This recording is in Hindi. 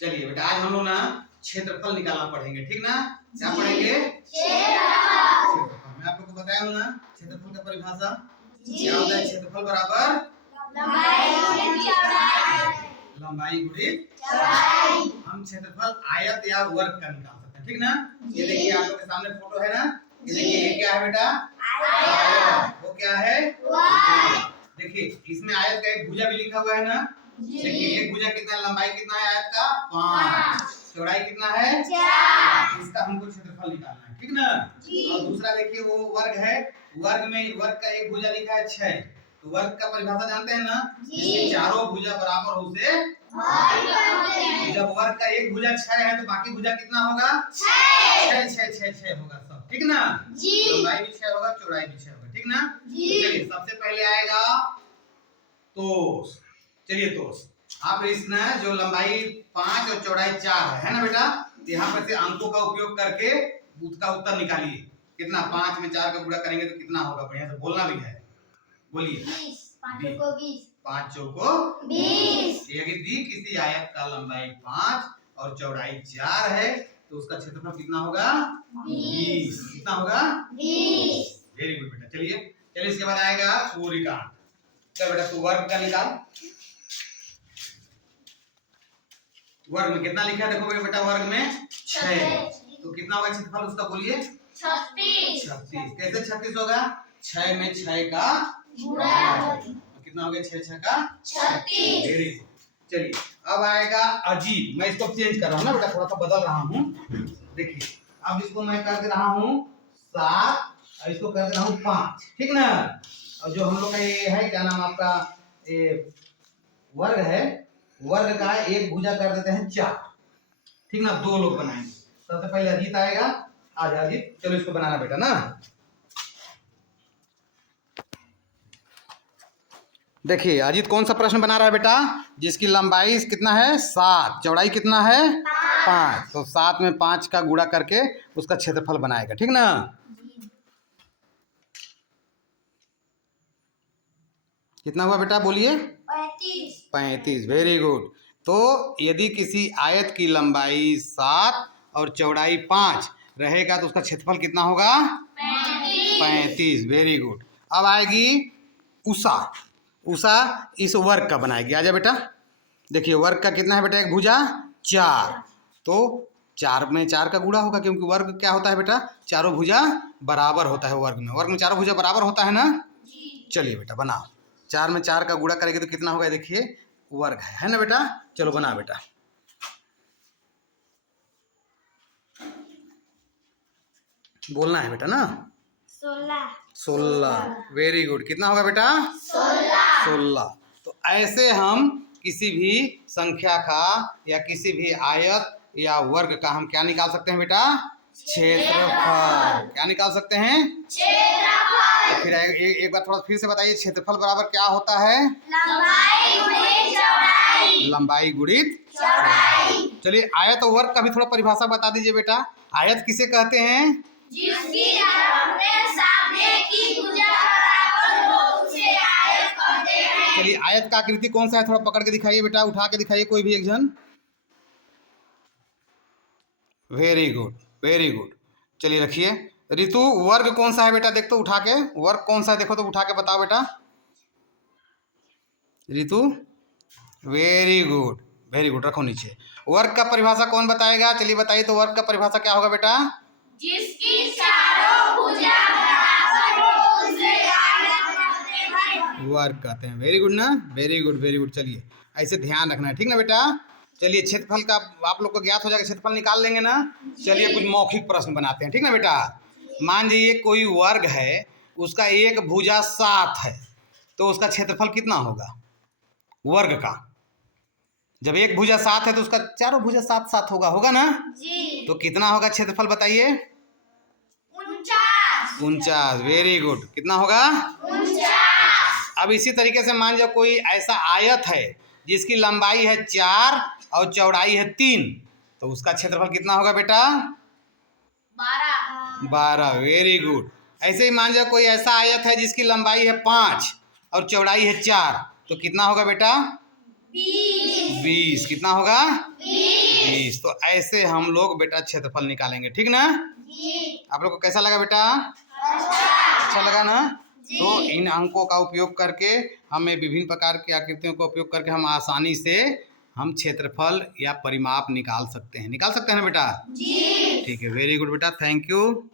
चलिए बेटा आज हम लोग ना क्षेत्रफल निकालना पढ़ेंगे, ठीक ना। क्या पढ़ेंगे? मैं आप लोग को बताया हूँ ना क्षेत्रफल का परिभाषा क्या होता है। क्षेत्रफल बराबर लंबाई गुणित चौड़ाई। हम क्षेत्रफल आयत या वर्ग का निकाल सकते हैं, ठीक ना। ये देखिए आप लोग के सामने फोटो है ना, ये देखिए ये क्या है बेटा? आयत। वो क्या है? देखिए इसमें आयत का एक भुजा भी लिखा हुआ है ना। देखिए एक भुजा कितना, लंबाई कितना है आयत का? 5, चौड़ाई कितना है? 4। इसका हमको क्षेत्रफल निकालना है, ठीक ना। और दूसरा देखिए वो वर्ग है, वर्ग में वर्ग का एक भुजा लिखा है 6। तो वर्ग का परिभाषा जानते हैं ना, जिसके चारों भुजा बराबर हो उसे जब वर्ग का एक भुजा 6 है तो बाकी भुजा कितना होगा? 6 6 6 6 होगा सब, ठीक ना। लंबाई भी 6 होगा, चौड़ाई भी 6 होगा, ठीक ना। चलिए सबसे पहले आएगा तोस। चलिए तोस आप इसमें जो लंबाई 5 और चौड़ाई 4 है ना बेटा, यहाँ पर से अंकों का उपयोग करके उसका उत्तर निकालिए। कितना? 5 में 4 का गुणा करेंगे तो कितना होगा? बढ़िया से बोलना भी है, बोलिए। 5 चौको 20। यदि किसी आयत का लंबाई 5 और चौड़ाई 4 है तो उसका क्षेत्रफल कितना होगा? 20। कितना होगा? 20। वेरी गुड बेटा। चलिए चलिए इसके बाद आएगा सूर्य का। चल बेटा तू वर्ग का निकाल। वर्ग में कितना लिखा है देखो बेटा, वर्ग में 6। तो कितना होगा क्षेत्रफल उसका? बोलिए। 36। कैसे 36 होगा? 6 में 6 का गुणा। तो कितना हो गया? 6 6 का 36। Very good. चलिए अब आएगा अजीब। मैं इसको चेंज कर रहा हूँ ना बेटा, थोड़ा सा बदल रहा हूँ। देखिए अब इसको मैं कर दे रहा हूँ 7 और इसको कर दे रहा हूँ 5, ठीक ना। और जो हम लोग का ये है क्या नाम आपका, ये वर्ग है, वर्ग का एक भुजा कर देते हैं 4, ठीक ना। 2 लोग बनाएंगे। सबसे पहले अजीत आएगा। आज अजीत चलो इसको बनाना बेटा ना। देखिए अजीत कौन सा प्रश्न बना रहा है बेटा? जिसकी लंबाई कितना है? 7, चौड़ाई कितना है? 5। तो 7 में 5 का गुणा करके उसका क्षेत्रफल बनाएगा, ठीक ना। कितना हुआ बेटा? बोलिए। 35। Very good. तो यदि किसी आयत की लंबाई 7 और चौड़ाई 5 रहेगा तो उसका क्षेत्रफल कितना होगा? 35। Very good. अब आएगी उषा। उषा इस वर्ग का बनाएगी। आजा बेटा। देखिए वर्ग का कितना है बेटा? एक भुजा 4। तो 4 में 4 का गुणा होगा, क्योंकि वर्ग क्या होता है बेटा? चारों भुजा बराबर होता है वर्ग में। वर्ग में चारों भुजा बराबर होता है ना। चलिए बेटा बनाओ। 4 में 4 का गुणा करेंगे तो कितना होगा? देखिए वर्ग है ना बेटा। चलो बना बेटा। बोलना है बेटा ना। 16। Very good. कितना होगा बेटा? 16। तो ऐसे हम किसी भी संख्या का या किसी भी आयत या वर्ग का हम क्या निकाल सकते हैं बेटा? क्षेत्रफल। क्या निकाल सकते हैं? क्षेत्रफल। तो फिर एक बार थोड़ा फिर से बताइए, क्षेत्रफल बराबर क्या होता है? लंबाई गुणित चौड़ाई। चलिए आयत और वर्ग का भी थोड़ा परिभाषा बता दीजिए बेटा। आयत किसे कहते हैं? जिसकी सामने की भुजा बराबर हो उसे आयत कहते हैं। चलिए आयत का आकृति कौन सा है? थोड़ा पकड़ के दिखाइए बेटा, उठा के दिखाइए कोई भी एक जन। Very good, very good. चलिए रखिए। ऋतु वर्ग कौन सा है बेटा? देख तो उठा के, वर्ग कौन सा है देखो तो उठा के बताओ बेटा। ऋतु वेरी गुड, वेरी गुड। रखो नीचे। वर्ग का परिभाषा कौन बताएगा? चलिए बताइए तो वर्ग का परिभाषा क्या होगा बेटा? जिसकी चारों भुजा बराबर हो उसे आयत कहते हैं। वर्ग कहते हैं। वेरी गुड ना, वेरी गुड, वेरी गुड। चलिए ऐसे ध्यान रखना है, ठीक ना बेटा। चलिए क्षेत्रफल का आप लोग को ज्ञात हो जाएगा, क्षेत्रफल निकाल लेंगे ना। चलिए कुछ मौखिक प्रश्न बनाते हैं, ठीक ना बेटा। मान लीजिए कोई वर्ग है, उसका एक भुजा 7 है, तो उसका क्षेत्रफल कितना होगा वर्ग का? जब एक भुजा 7 है तो उसका चारों भुजा 7 7 होगा ना जी। तो कितना होगा क्षेत्रफल बताइए? 49। Very good. कितना होगा? 49। अब इसी तरीके से मान लो कोई ऐसा आयत है जिसकी लंबाई है 4 और चौड़ाई है 3, तो उसका क्षेत्रफल कितना होगा बेटा? 12। Very good. ऐसे ही मान लो कोई ऐसा आयत है जिसकी लंबाई है 5 और चौड़ाई है 4, तो कितना होगा बेटा? 20। कितना होगा? 20। तो ऐसे हम लोग बेटा क्षेत्रफल निकालेंगे, ठीक ना? आप लोग को कैसा लगा बेटा? अच्छा लगा ना? तो इन अंकों का उपयोग करके हमें विभिन्न प्रकार की आकृतियों का उपयोग करके हम आसानी से हम क्षेत्रफल या परिमाप निकाल सकते हैं ना बेटा? ठीक है, वेरी गुड बेटा, थैंक यू।